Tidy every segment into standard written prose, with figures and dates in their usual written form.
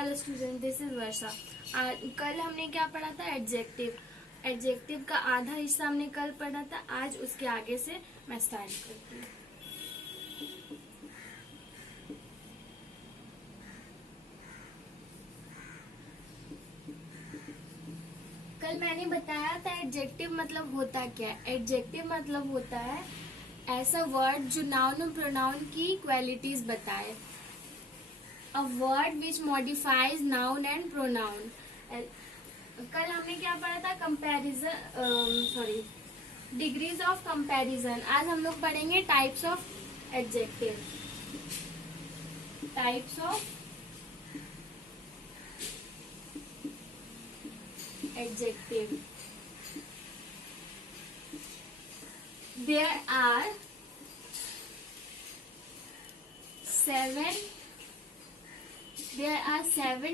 Hello student, this is वर्षा। कल हमने क्या पढ़ा था? एडजेक्टिव। एडजेक्टिव का आधा हिस्सा हमने कल पढ़ा था। आज उसके आगे से मैं स्टार्ट करती हूँ। कल मैंने बताया था एडजेक्टिव मतलब होता क्या है। एडजेक्टिव मतलब होता है ऐसा वर्ड जो नाउन और प्रोनाउन की क्वालिटीज बताए। A word which modifies noun and pronoun. कल हमने क्या पढ़ा था? Comparison, degrees of comparison. आज हम लोग पढ़ेंगे types of adjective. Types of adjective. There are 7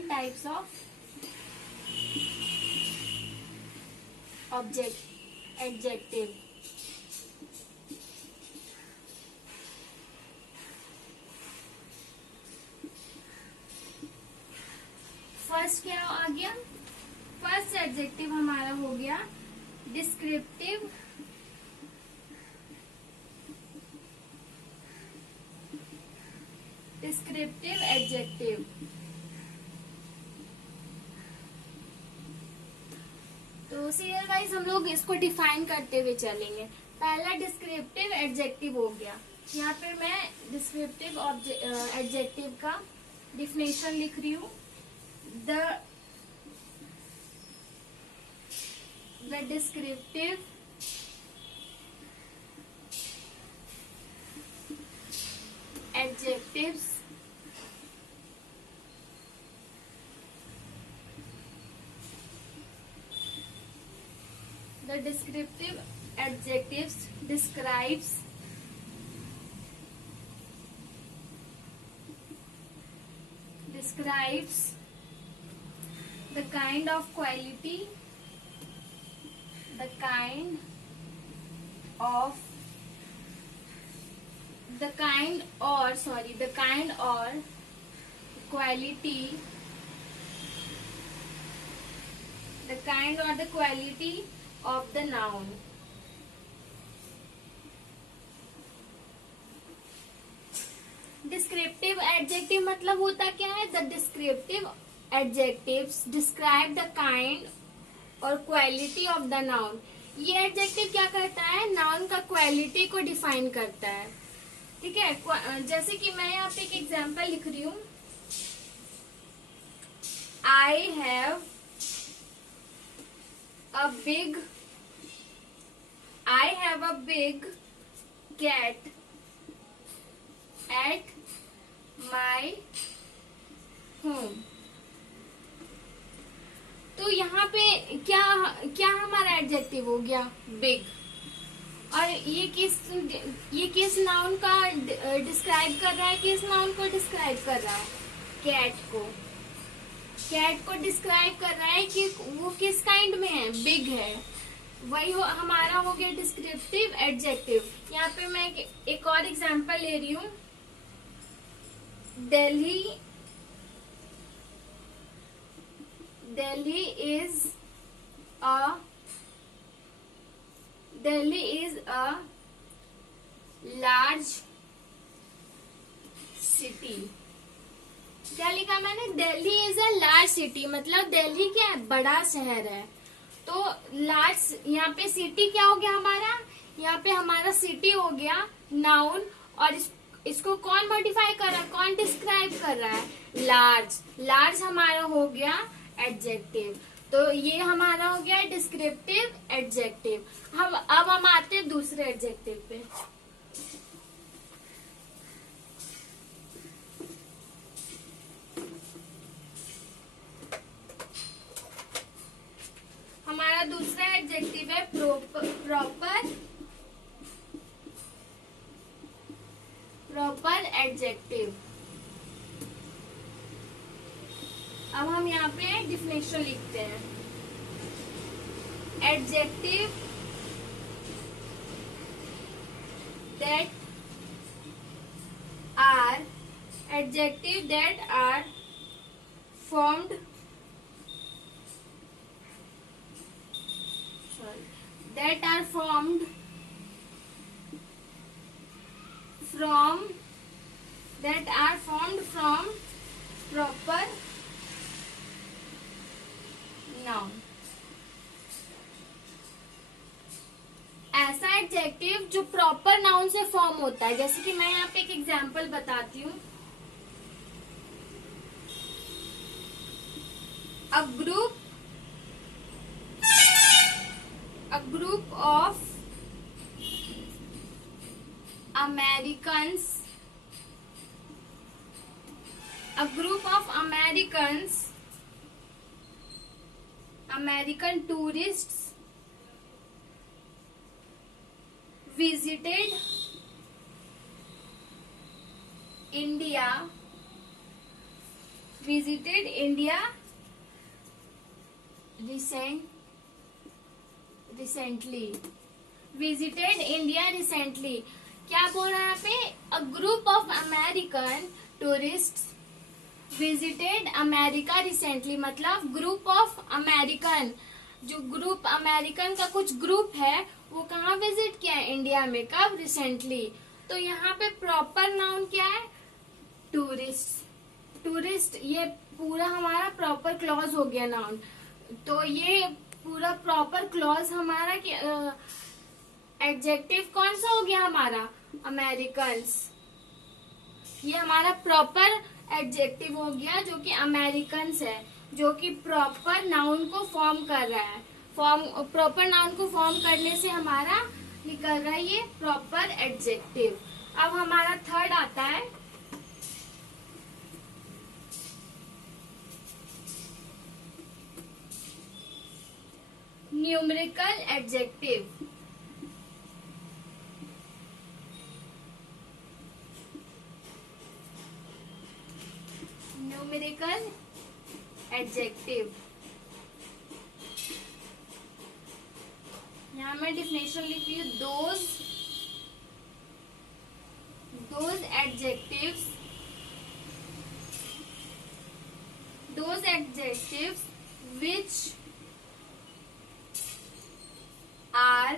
types of adjective. First क्या आ गया? फर्स्ट एडजेक्टिव हमारा हो गया डिस्क्रिप्टिव। Descriptive adjective. तो सीरियल वाइज हम लोग इसको डिफाइन करते हुए चलेंगे। पहला डिस्क्रिप्टिव एडजेक्टिव हो गया। यहाँ पे मैं डिस्क्रिप्टिव एडजेक्टिव का डिफिनेशन लिख रही हूँ। The descriptive adjectives describes the kind of quality, the kind or quality, the quality of the noun. Descriptive adjective मतलब होता क्या है? The descriptive adjectives describe the kind और क्वालिटी ऑफ द नाउन। ये एडजेक्टिव क्या करता है? नाउन का क्वालिटी को डिफाइन करता है। ठीक है, जैसे कि मैं यहाँ पे एक एग्जांपल लिख रही हूँ। I have a big cat at my home. तो यहाँ पे क्या क्या हमारा एडजेक्टिव हो गया? बिग। और ये किस नाउन का डिस्क्राइब कर रहा है? किस नाउन को डिस्क्राइब कर रहा है? कैट को। कैट को डिस्क्राइब कर रहा है कि वो किस काइंड में है? बिग है। वही हमारा हो गया डिस्क्रिप्टिव एडजेक्टिव। यहाँ पे मैं एक और एग्जांपल ले रही हूँ। Delhi is a large city। क्या लिखा मैंने? Delhi is a large city, मतलब दिल्ली क्या है? बड़ा शहर है। तो लार्ज, यहाँ पे सिटी क्या हो गया हमारा? यहाँ पे हमारा सिटी हो गया नाउन। और इसको कौन मॉडिफाई कर रहा है? कौन डिस्क्राइब कर रहा है? लार्ज। लार्ज हमारा हो गया एडजेक्टिव। तो ये हमारा हो गया डिस्क्रिप्टिव एडजेक्टिव। अब हम आते हैं दूसरे एडजेक्टिव पे। हमारा दूसरा एडजेक्टिव है प्रॉपर एडजेक्टिव। अब हम यहाँ पे डिफिनेशन लिखते हैं। Adjective that are formed that are formed from proper noun। ऐसा एडजेक्टिव जो प्रॉपर नाउन से फॉर्म होता है, जैसे कि मैं यहाँ पे एक एग्जांपल बताती हूँ। A group of American tourists visited India recently। क्या बोल रहा है यहाँ पे? A group of American tourist visited America recently, मतलब ग्रुप ऑफ अमेरिकन, जो ग्रुप अमेरिकन का कुछ ग्रुप है वो कहाँ विजिट किया है? इंडिया में। कब? रिसेंटली। तो यहाँ पे प्रॉपर नाउन क्या है? टूरिस्ट। ये पूरा हमारा प्रॉपर क्लॉज हो गया नाउन। तो ये पूरा प्रॉपर क्लॉज हमारा एडजेक्टिव कौन सा हो गया हमारा? अमेरिकन्स। ये हमारा प्रॉपर एडजेक्टिव हो गया जो कि अमेरिकन्स है, जो कि प्रॉपर नाउन को फॉर्म कर रहा है। प्रॉपर नाउन को फॉर्म करने से हमारा निकल रहा है ये प्रॉपर एडजेक्टिव। अब हमारा थर्ड आता है न्यूमेरिकल एडजेक्टिव। न्यूमेरिकल एडजेक्टिव, यहाँ मैं डिफिनेशन लिख रही हूँ। those adjectives which are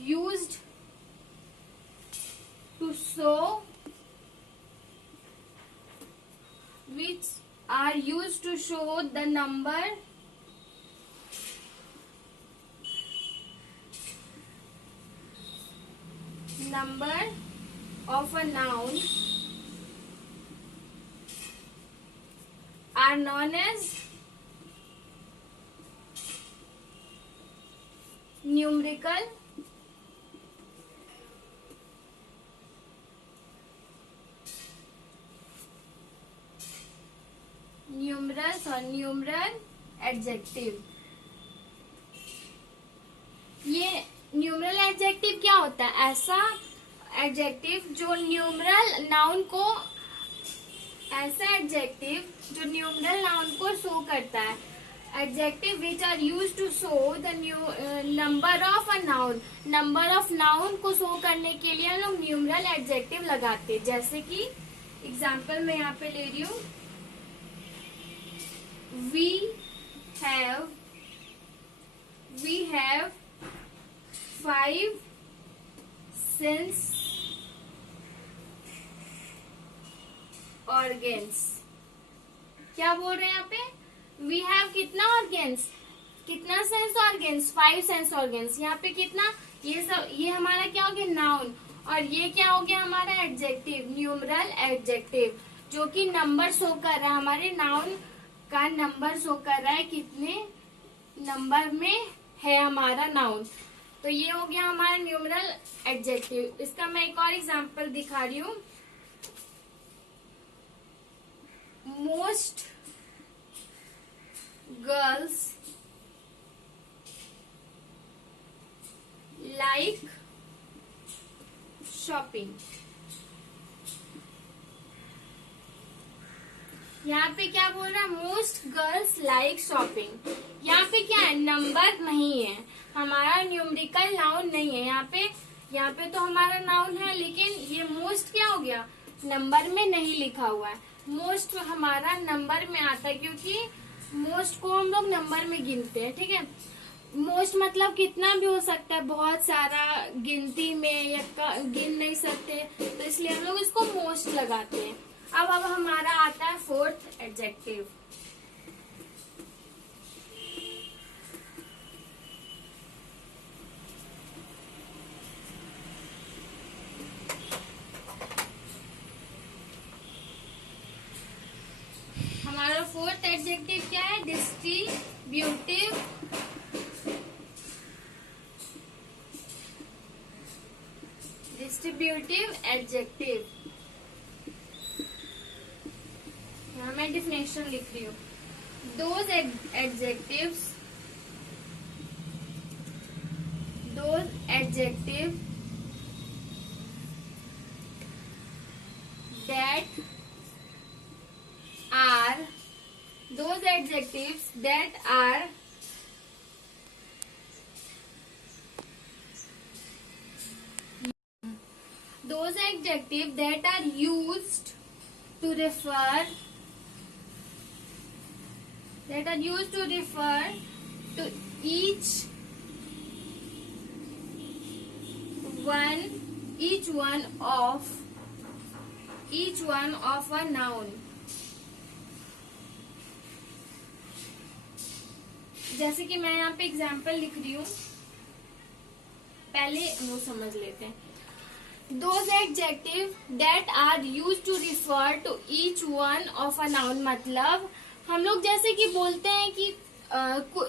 used to show the number of a noun are known as numerical adjective. ये न्यूमरल एडजेक्टिव क्या होता है? ऐसा एडजेक्टिव जो न्यूमरल नाउन को शो करता है। Adjective which are used to show the number of a noun. Number of noun को शो करने के लिए हम लोग न्यूमरल एडजेक्टिव लगाते हैं। जैसे कि एग्जाम्पल मैं यहाँ पे ले रही हूँ। We have 5 sense organs। क्या बोल रहे हैं यहाँ पे? We have कितना organs? कितना सेंस ऑर्गेन्स? 5 sense organs. यहाँ पे कितना? ये हमारा क्या हो गया? नाउन। और ये क्या हो गया हमारा? एडजेक्टिव, न्यूमरल एडजेक्टिव, जो कि नंबर शो कर रहा है। हमारे नाउन का नंबर शो कर रहा है, कितने नंबर में है हमारा नाउन। तो ये हो गया हमारा न्यूमरल एडजेक्टिव। इसका मैं एक और एग्जांपल दिखा रही हूँ। Most girls like shopping. यहाँ पे क्या बोल रहा है? Most girls like shopping. यहाँ पे क्या है? नंबर नहीं है, हमारा न्यूमेरिकल नाउन नहीं है। यहाँ पे तो हमारा नाउन है, लेकिन ये मोस्ट क्या हो गया? नंबर में नहीं लिखा हुआ है। मोस्ट हमारा नंबर में आता है, क्योंकि मोस्ट को हम लोग नंबर में गिनते हैं, ठीक है। मोस्ट मतलब कितना भी हो सकता है, बहुत सारा, गिनती में या गिन नहीं सकते, तो इसलिए हम लोग इसको मोस्ट लगाते हैं। अब हमारा आता है फोर्थ एडजेक्टिव। हमारा फोर्थ एडजेक्टिव क्या है? डिस्ट्रीब्यूटिव। Distributive adjective. यहाँ मैं डिफिनेशन लिख रही हूँ। Those adjectives that are those adjectives that are used to refer to each one of a noun। जैसे कि मैं यहाँ पे एग्जाम्पल लिख रही हूँ, पहले वो समझ लेते हैं। Those adjectives that are used to refer to each one of a noun, मतलब हम लोग जैसे कि बोलते हैं कि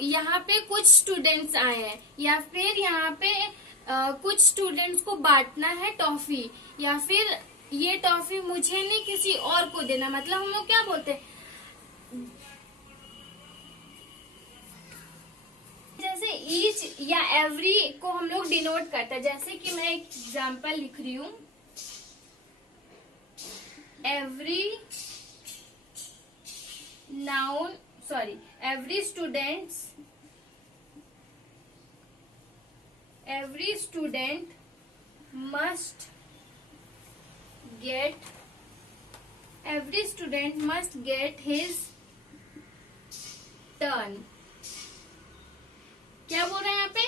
यहाँ पे कुछ स्टूडेंट्स आए हैं, या फिर यहाँ पे कुछ स्टूडेंट्स को बांटना है टॉफी, या फिर ये टॉफी मुझे नहीं किसी और को देना, मतलब हम लोग क्या बोलते हैं, जैसे ईच या एवरी को हम लोग डिनोट करते हैं। जैसे कि मैं एक एग्जांपल लिख रही हूँ, every student must get his turn. क्या बोल रहे हैं यहाँ पे?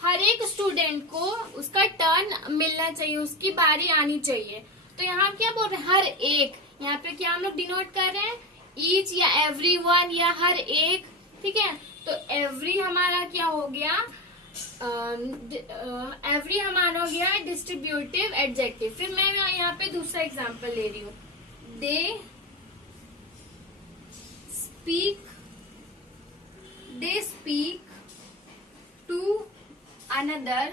हर एक स्टूडेंट को उसका टर्न मिलना चाहिए, उसकी बारी आनी चाहिए। तो यहाँ क्या बोल रहे हैं? हर एक। यहाँ पे क्या हम लोग डिनोट कर रहे हैं? ईच या एवरी वन या हर एक, ठीक है। तो एवरी हमारा क्या हो गया? एवरी हमारा हो गया डिस्ट्रीब्यूटिव एडजेक्टिव। फिर मैं यहाँ पे दूसरा एग्जांपल ले रही हूँ। They speak to another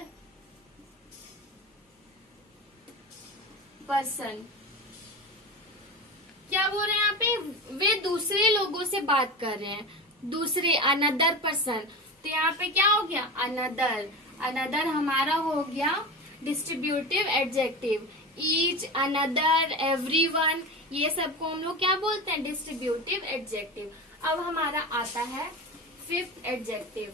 person. क्या बोल रहे हैं यहाँ पे? वे दूसरे लोगों से बात कर रहे हैं, दूसरे, अनदर पर्सन। तो यहाँ पे क्या हो गया? अनदर हमारा हो गया distributive adjective. Each, another, everyone, ये सबको हम लोग क्या बोलते हैं? Distributive adjective. अब हमारा आता है फिफ्थ एडजेक्टिव।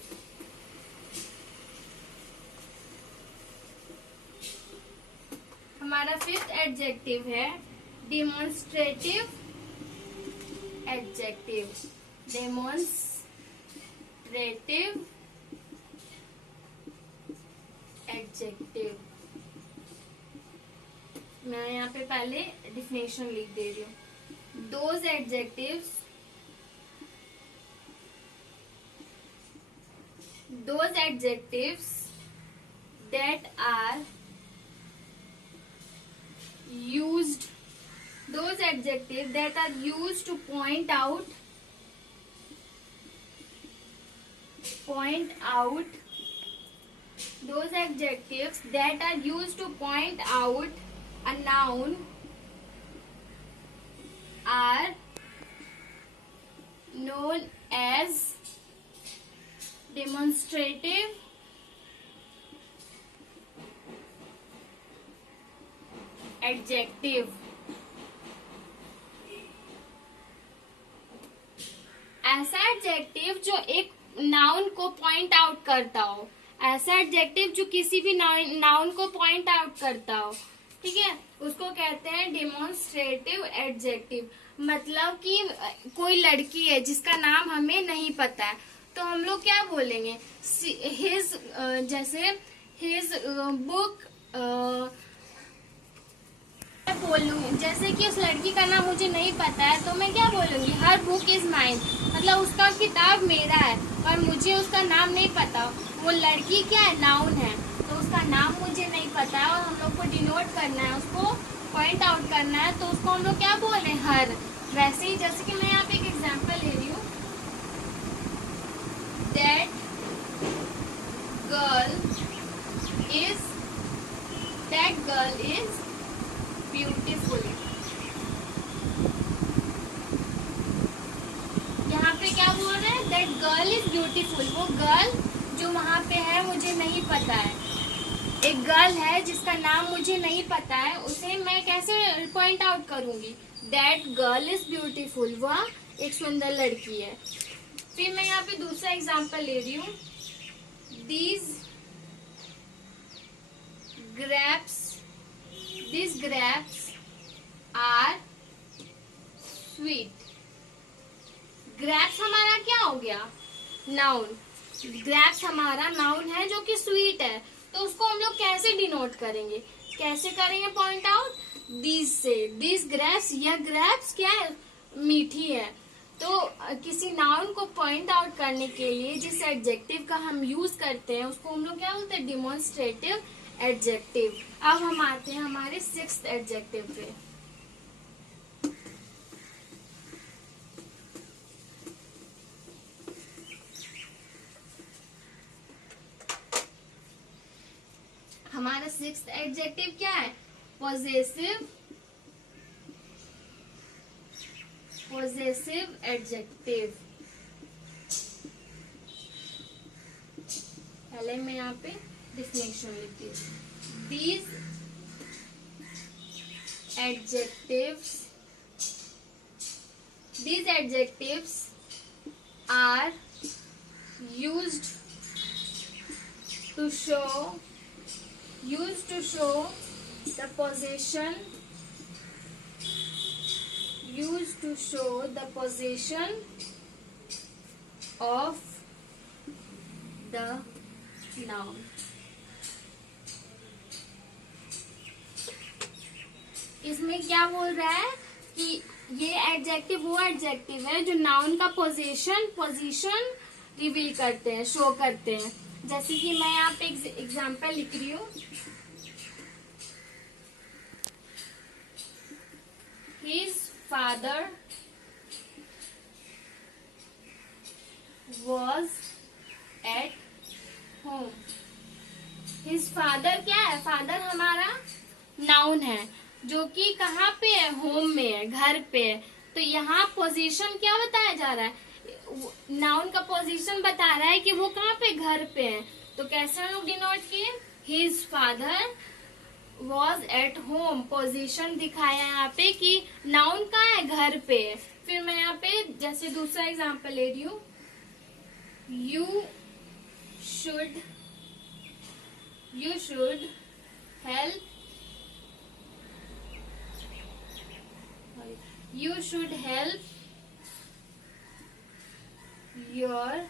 हमारा फिफ्थ एडजेक्टिव है डेमोन्स्ट्रेटिव एडजेक्टिव। Demonstrative adjective. मैं यहाँ पे पहले डिफिनेशन लिख दे रही हूँ। Those adjectives that are used to point out those adjectives that are used to point out a noun are known as demonstrative adjective। ऐसा एडजेक्टिव जो एक नाउन को पॉइंट आउट करता हो, ऐसा एडजेक्टिव जो किसी भी नाउन को पॉइंट आउट करता हो, ठीक है, उसको कहते हैं हैं डिमॉन्स्ट्रेटिव एडजेक्टिव, मतलब कि कोई लड़की है जिसका नाम हमें नहीं पता है, तो हम लोग क्या बोलेंगे, हिज, जैसे हिज बुक, बोलूंगी जैसे कि उस लड़की का नाम मुझे नहीं पता है तो मैं क्या बोलूंगी, हर बुक इज माइन, मतलब उसका किताब मेरा है और मुझे उसका नाम नहीं पता। वो लड़की क्या है, नाउन है, तो उसका नाम मुझे नहीं पता है और हम लोग को डिनोट करना है, उसको पॉइंट आउट करना है, तो उसको हम लोग क्या बोल रहे हैं, हर। वैसे ही जैसे कि मैं यहाँ पे एक एग्जाम्पल ले रही हूँ, दैट गर्ल इज ब्यूटीफुल। यहाँ पे क्या बोल रहे हैं, दैट गर्ल इज ब्यूटीफुल, वो गर्ल जो वहाँ पे है मुझे नहीं पता है, एक गर्ल है जिसका नाम मुझे नहीं पता है, उसे मैं कैसे पॉइंट आउट करूंगी, दैट गर्ल इज ब्यूटीफुल, वह एक सुंदर लड़की है। फिर मैं यहाँ पे दूसरा एग्जाम्पल ले रही हूँ, these grapes are sweet। Grapes हमारा क्या हो गया, नाउन। ग्रैप्स हमारा नाउन है जो कि स्वीट है, तो उसको हम लोग कैसे डिनोट करेंगे, कैसे करेंगे पॉइंट आउट, दीज से, दीज ग्रैप्स, यह ग्रैप्स क्या है, मीठी है। तो किसी नाउन को पॉइंट आउट करने के लिए जिस एडजेक्टिव का हम यूज करते हैं उसको हम लोग क्या बोलते हैं, डिमॉन्स्ट्रेटिव एडजेक्टिव। अब हम आते हैं हमारे 6th एडजेक्टिव पे। हमारा 6th एडजेक्टिव क्या है, पॉजेसिव एडजेक्टिव। पहले मैं यहाँ पे डिफिनेशन लिखती हूँ, these adjectives are used to show the possession of the noun। इसमें क्या बोल रहा है कि ये एडजेक्टिव वो एडजेक्टिव है जो नाउन का पोजीशन रिवील करते हैं, शो करते हैं। जैसे कि मैं यहाँ पे एग्जाम्पल लिख रही हूँ, His father was at home। His father क्या है, फादर हमारा नाउन है जो कि कहाँ पे है, होम में है, घर पे है। तो यहाँ पोजीशन क्या बताया जा रहा है, नाउन का पोजीशन बता रहा है कि वो कहाँ पे, घर पे है। तो कैसे हम लोग डिनोट किए, his father was at home, position दिखाया यहाँ पे कि नाउन कहाँ है, घर पे है। फिर मैं यहाँ पे जैसे दूसरा एग्जांपल ले रही हूँ, you should help your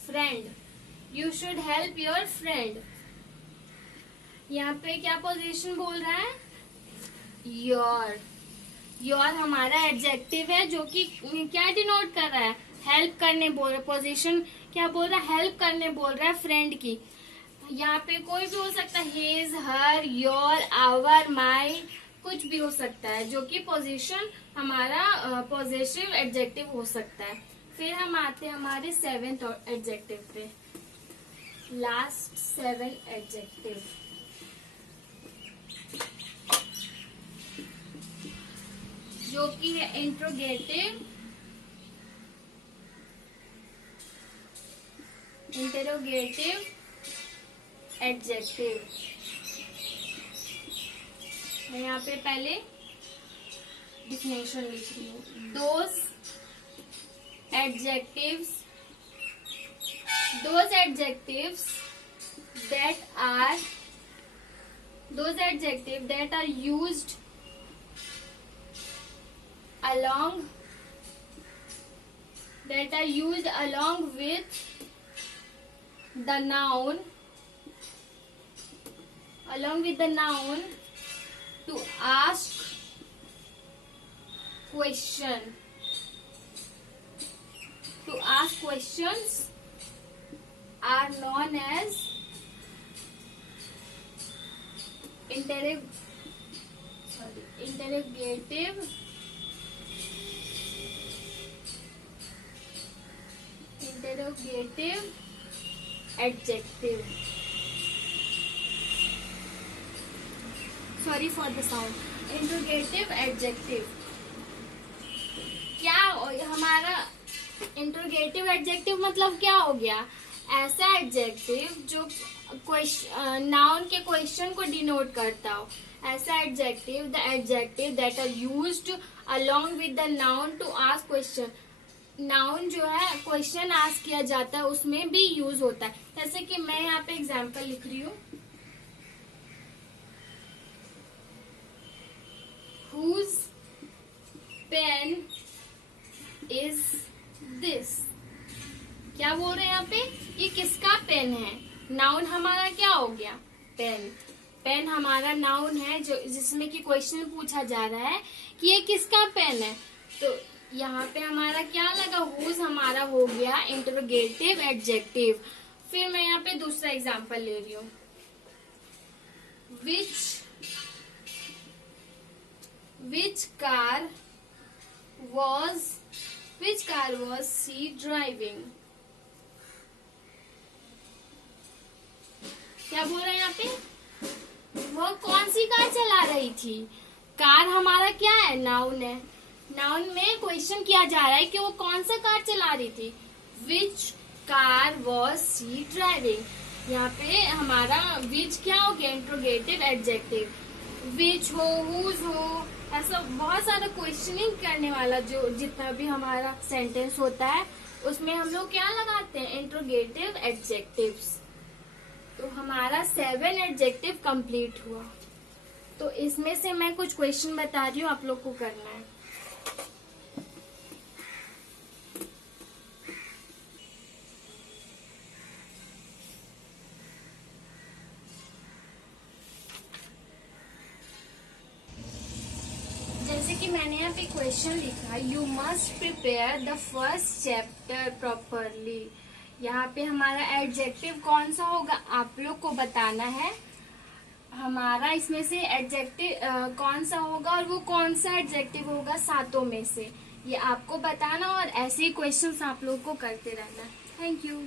friend. You should help your friend. यहाँ पे क्या पोजीशन बोल रहा है, योर हमारा एडजेक्टिव है जो कि क्या डिनोट कर रहा है, हेल्प करने बोल रहा है। पोजीशन क्या बोल रहा है, हेल्प करने बोल रहा है फ्रेंड की। यहाँ पे कोई भी हो सकता है, हिज, हर, योर, आवर, माई, कुछ भी हो सकता है जो कि पोजीशन हमारा पॉजिटिव एडजेक्टिव हो सकता है। फिर हम आते हैं हमारे 7th एडजेक्टिव पे, लास्ट 7 एडजेक्टिव, जो कि है इंट्रोगेटिव एडजेक्टिव। मैं यहाँ पे पहले डिफिनेशन लिख रही हूँ, those adjectives that are those adjectives that are used along with the noun to ask questions are known as interrogative adjective. Sorry for the sound. Interrogative adjective. क्या हमारा इंट्रोगेटिव एडजेक्टिव मतलब क्या हो गया? ऐसा एडजेक्टिव जो नाउन के question को डिनोट करता हो. ऐसा adjective, the adjective that are used along with the noun to ask question. Noun जो है क्वेश्चन आस्क किया जाता है उसमें भी यूज होता है. जैसे कि मैं यहाँ पे एग्जाम्पल लिख रही हूँ. Whose pen is this? क्या बोल रहे हैं यहाँ पे? ये किसका पेन है? नाउन हमारा क्या हो गया? पेन. पेन हमारा नाउन है जो जिसमें कि क्वेश्चन पूछा जा रहा है कि ये किसका पेन है. तो यहाँ पे हमारा क्या लगा? हुज हमारा हो गया इंटरोगेटिव एडजेक्टिव. फिर मैं यहाँ पे दूसरा एग्जांपल ले रही हूँ. Which car was she driving? क्या बोल रहे हैं यहाँ पे? वो कौन सी कार चला रही थी? कार हमारा क्या है? नाउन है. नाउन में क्वेश्चन किया जा रहा है कि वो कौन सा कार चला रही थी. Which car was she driving? यहाँ पे हमारा which क्या हो गया? Interrogative adjective. which हो, whose हो, ऐसा बहुत सारा क्वेश्चनिंग करने वाला जो जितना भी हमारा सेंटेंस होता है उसमें हम लोग क्या लगाते हैं? Interrogative adjectives. तो हमारा 7 एडजेक्टिव कंप्लीट हुआ. तो इसमें से मैं कुछ क्वेश्चन बता रही हूँ, आप लोग को करना है. जैसे कि मैंने यहाँ पे क्वेश्चन लिखा, you must prepare the first chapter properly. यहाँ पे हमारा एडजेक्टिव कौन सा होगा आप लोग को बताना है. हमारा इसमें से एडजेक्टिव कौन सा होगा और वो कौन सा एडजेक्टिव होगा 7 में से, ये आपको बताना और ऐसे ही क्वेश्चंस आप लोग को करते रहना. Thank you.